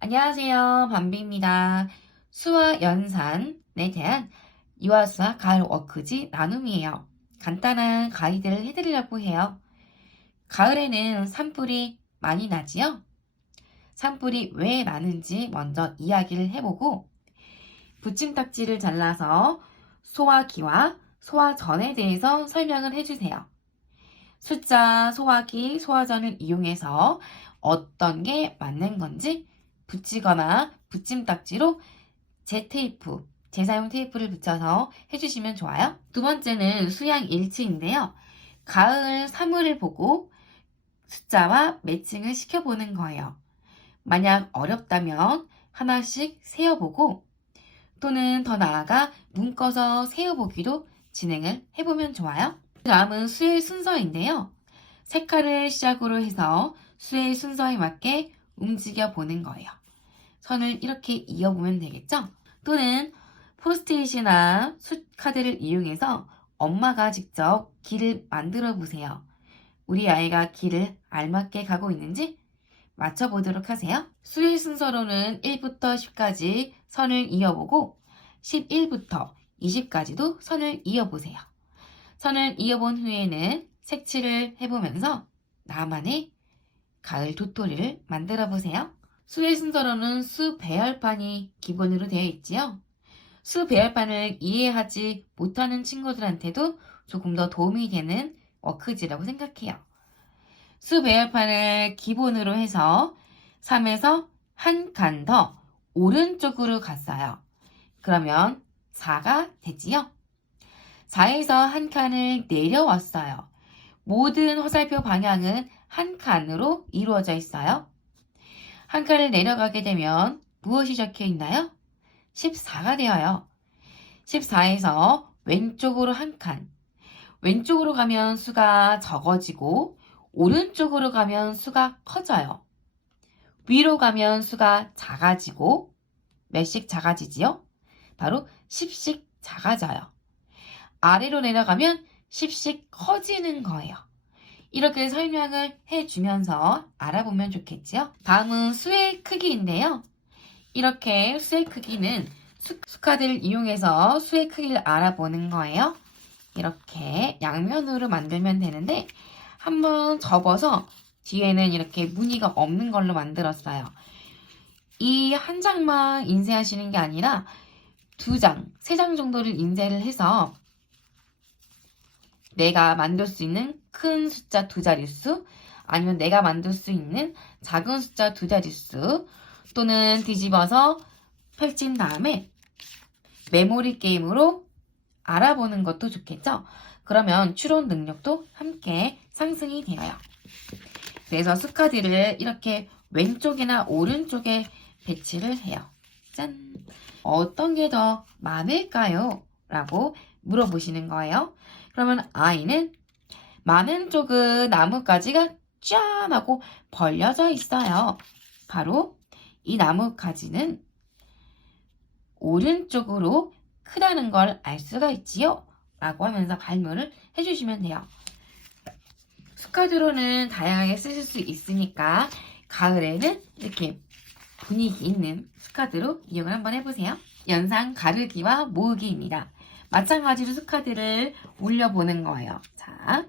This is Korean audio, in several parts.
안녕하세요. 밤비입니다. 수와 연산에 대한 유아수와 가을 워크지 나눔이에요. 간단한 가이드를 해드리려고 해요. 가을에는 산불이 많이 나지요? 산불이 왜 나는지 먼저 이야기를 해보고 붙임딱지를 잘라서 소화기와 소화전에 대해서 설명을 해주세요. 숫자, 소화기, 소화전을 이용해서 어떤 게 맞는 건지 붙이거나 붙임딱지로 재테이프, 재사용 테이프를 붙여서 해주시면 좋아요. 두 번째는 수양 일치인데요. 가을 사물을 보고 숫자와 매칭을 시켜보는 거예요. 만약 어렵다면 하나씩 세어보고 또는 더 나아가 묶어서 세어보기도 진행을 해보면 좋아요. 다음은 수의 순서인데요. 색깔을 시작으로 해서 수의 순서에 맞게 움직여 보는 거예요. 선을 이렇게 이어보면 되겠죠? 또는 포스트잇이나 숫카드를 이용해서 엄마가 직접 길을 만들어 보세요. 우리 아이가 길을 알맞게 가고 있는지 맞춰보도록 하세요. 수의 순서로는 1부터 10까지 선을 이어보고 11부터 20까지도 선을 이어보세요. 선을 이어본 후에는 색칠을 해보면서 나만의 가을 도토리를 만들어 보세요. 수의 순서로는 수 배열판이 기본으로 되어 있지요. 수 배열판을 이해하지 못하는 친구들한테도 조금 더 도움이 되는 워크지라고 생각해요. 수 배열판을 기본으로 해서 3에서 한 칸 더 오른쪽으로 갔어요. 그러면 4가 되지요. 4에서 한 칸을 내려왔어요. 모든 화살표 방향은 한 칸으로 이루어져 있어요. 한 칸을 내려가게 되면 무엇이 적혀 있나요? 14가 되어요. 14에서 왼쪽으로 한 칸. 왼쪽으로 가면 수가 적어지고 오른쪽으로 가면 수가 커져요. 위로 가면 수가 작아지고 몇씩 작아지지요? 바로 10씩 작아져요. 아래로 내려가면 10씩 커지는 거예요. 이렇게 설명을 해주면서 알아보면 좋겠지요? 다음은 수의 크기인데요. 이렇게 수의 크기는 수카드를 이용해서 수의 크기를 알아보는 거예요. 이렇게 양면으로 만들면 되는데 한번 접어서 뒤에는 이렇게 무늬가 없는 걸로 만들었어요. 이 한 장만 인쇄하시는 게 아니라 2장, 3장 정도를 인쇄를 해서 내가 만들 수 있는 큰 숫자 2자릿수 아니면 내가 만들 수 있는 작은 숫자 2자릿수 또는 뒤집어서 펼친 다음에 메모리 게임으로 알아보는 것도 좋겠죠? 그러면 추론 능력도 함께 상승이 되어요. 그래서 수카드를 이렇게 왼쪽이나 오른쪽에 배치를 해요. 짠! 어떤 게 더 많을까요? 라고 물어보시는 거예요. 그러면 아이는 많은 쪽은 나뭇가지가 짠 하고 벌려져 있어요. 바로 이 나뭇가지는 오른쪽으로 크다는 걸 알 수가 있지요? 라고 하면서 발문을 해주시면 돼요. 수카드로는 다양하게 쓰실 수 있으니까 가을에는 이렇게 분위기 있는 수카드로 이용을 한번 해보세요. 연상 가르기와 모으기입니다. 마찬가지로 수카드를 올려보는 거예요. 자,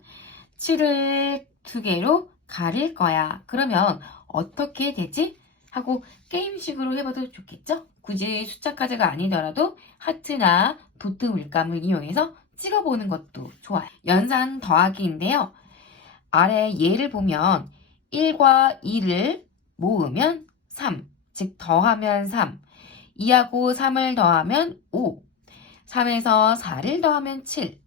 7을 2개로 가릴 거야. 그러면 어떻게 되지? 하고 게임식으로 해봐도 좋겠죠? 굳이 숫자 카드가 아니더라도 하트나 도트 물감을 이용해서 찍어보는 것도 좋아요. 연산 더하기인데요. 아래 예를 보면 1과 2를 모으면 3, 즉 더하면 3, 2하고 3을 더하면 5, 3에서 4를 더하면 7,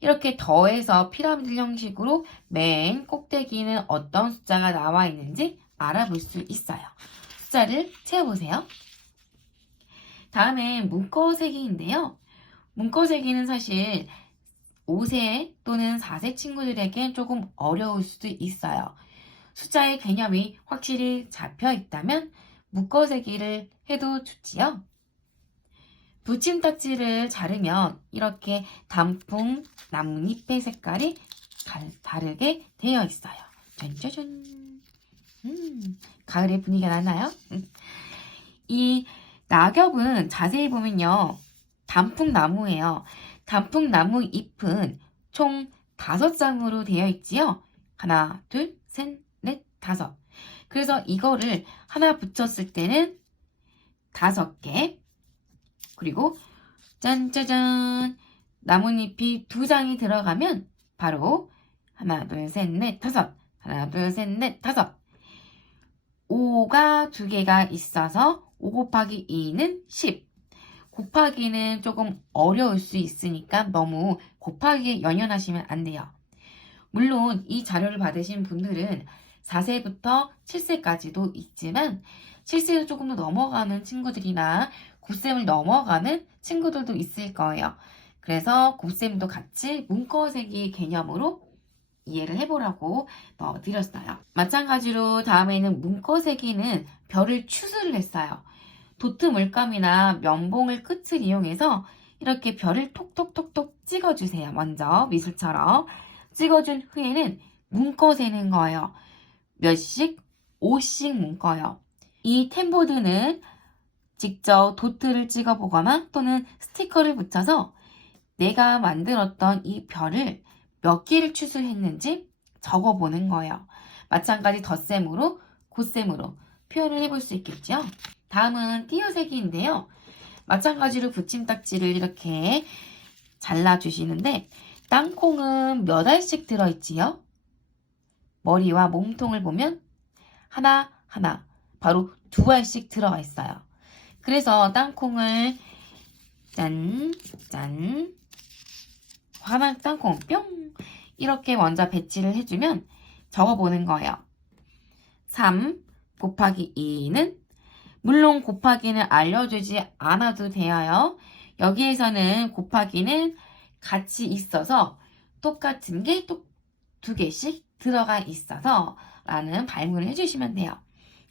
이렇게 더해서 피라미드 형식으로 맨 꼭대기는 어떤 숫자가 나와 있는지 알아볼 수 있어요. 숫자를 채워보세요. 다음에 문과세기인데요. 문과세기는 사실 5세 또는 4세 친구들에게 조금 어려울 수도 있어요. 숫자의 개념이 확실히 잡혀 있다면 묶어세기를 해도 좋지요. 붙임딱지를 자르면 이렇게 단풍 나뭇잎의 색깔이 다르게 되어 있어요. 짜잔. 가을의 분위기가 나나요? 낙엽은 자세히 보면요. 단풍나무예요. 단풍나무 잎은 총 5장으로 되어 있지요. 하나, 둘, 셋, 넷, 5. 그래서 이거를 하나 붙였을 때는 5개. 그리고 짠짜잔 나뭇잎이 2장이 들어가면 바로 하나, 둘, 셋, 넷, 5. 하나, 둘, 셋, 넷, 5. 5가 2개가 있어서 5 곱하기 2는 10. 곱하기는 조금 어려울 수 있으니까 너무 곱하기에 연연하시면 안 돼요. 물론 이 자료를 받으신 분들은 4세부터 7세까지도 있지만 7세를 조금 더 넘어가는 친구들이나 9셈을 넘어가는 친구들도 있을 거예요. 그래서 9셈도 같이 문과세기 개념으로 이해를 해보라고 넣어드렸어요. 마찬가지로 다음에는 문과세기는 별을 추스를 했어요. 도트 물감이나 면봉을 끝을 이용해서 이렇게 별을 톡톡톡톡 찍어주세요. 먼저 미술처럼 찍어준 후에는 문꿔 세는 거예요. 몇씩? 5씩 문꿔요. 이 템보드는 직접 도트를 찍어보거나 또는 스티커를 붙여서 내가 만들었던 이 별을 몇 개를 추출했는지 적어보는 거예요. 마찬가지 덧셈으로, 곱셈으로 표현을 해볼 수 있겠죠. 다음은 띄어세기인데요. 마찬가지로 붙임딱지를 이렇게 잘라주시는데 땅콩은 몇 알씩 들어있지요? 머리와 몸통을 보면 하나 바로 2알씩 들어가 있어요. 그래서 땅콩을 짠 하나 땅콩 뿅 이렇게 먼저 배치를 해주면 적어보는 거예요. 3 곱하기 2는 물론 곱하기는 알려주지 않아도 돼요. 여기에서는 곱하기는 같이 있어서 똑같은 게 또 2개씩 들어가 있어서 라는 발문을 해주시면 돼요.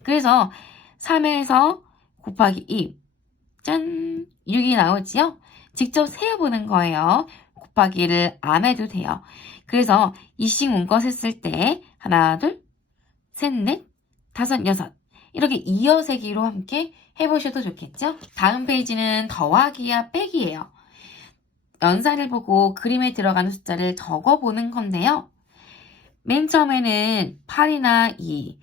그래서 3에서 곱하기 2 짠 6이 나오지요? 직접 세어보는 거예요. 곱하기를 안 해도 돼요. 그래서 2씩 문거 셌을 때 하나, 둘, 셋, 넷, 5, 6 이렇게 이어세기로 함께 해보셔도 좋겠죠? 다음 페이지는 더하기와 빼기예요. 연산을 보고 그림에 들어가는 숫자를 적어보는 건데요. 맨 처음에는 8이나 2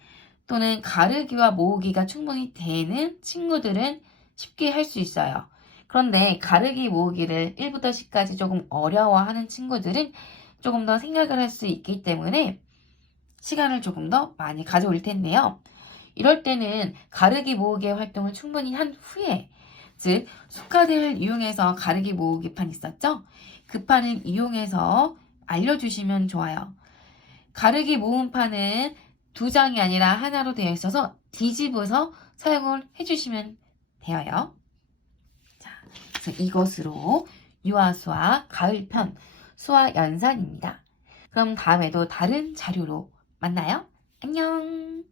또는 가르기와 모으기가 충분히 되는 친구들은 쉽게 할 수 있어요. 그런데 가르기 모으기를 1부터 10까지 조금 어려워하는 친구들은 조금 더 생각을 할 수 있기 때문에 시간을 조금 더 많이 가져올 텐데요. 이럴 때는 가르기 모으기 활동을 충분히 한 후에 즉 숫가들을 이용해서 가르기 모으기 판 있었죠? 그 판을 이용해서 알려주시면 좋아요. 가르기 모음 판은 2장이 아니라 하나로 되어 있어서 뒤집어서 사용을 해주시면 돼요. 자, 그래서 이것으로 유아수와 가을편 수화 연산입니다. 그럼 다음에도 다른 자료로 만나요. 안녕.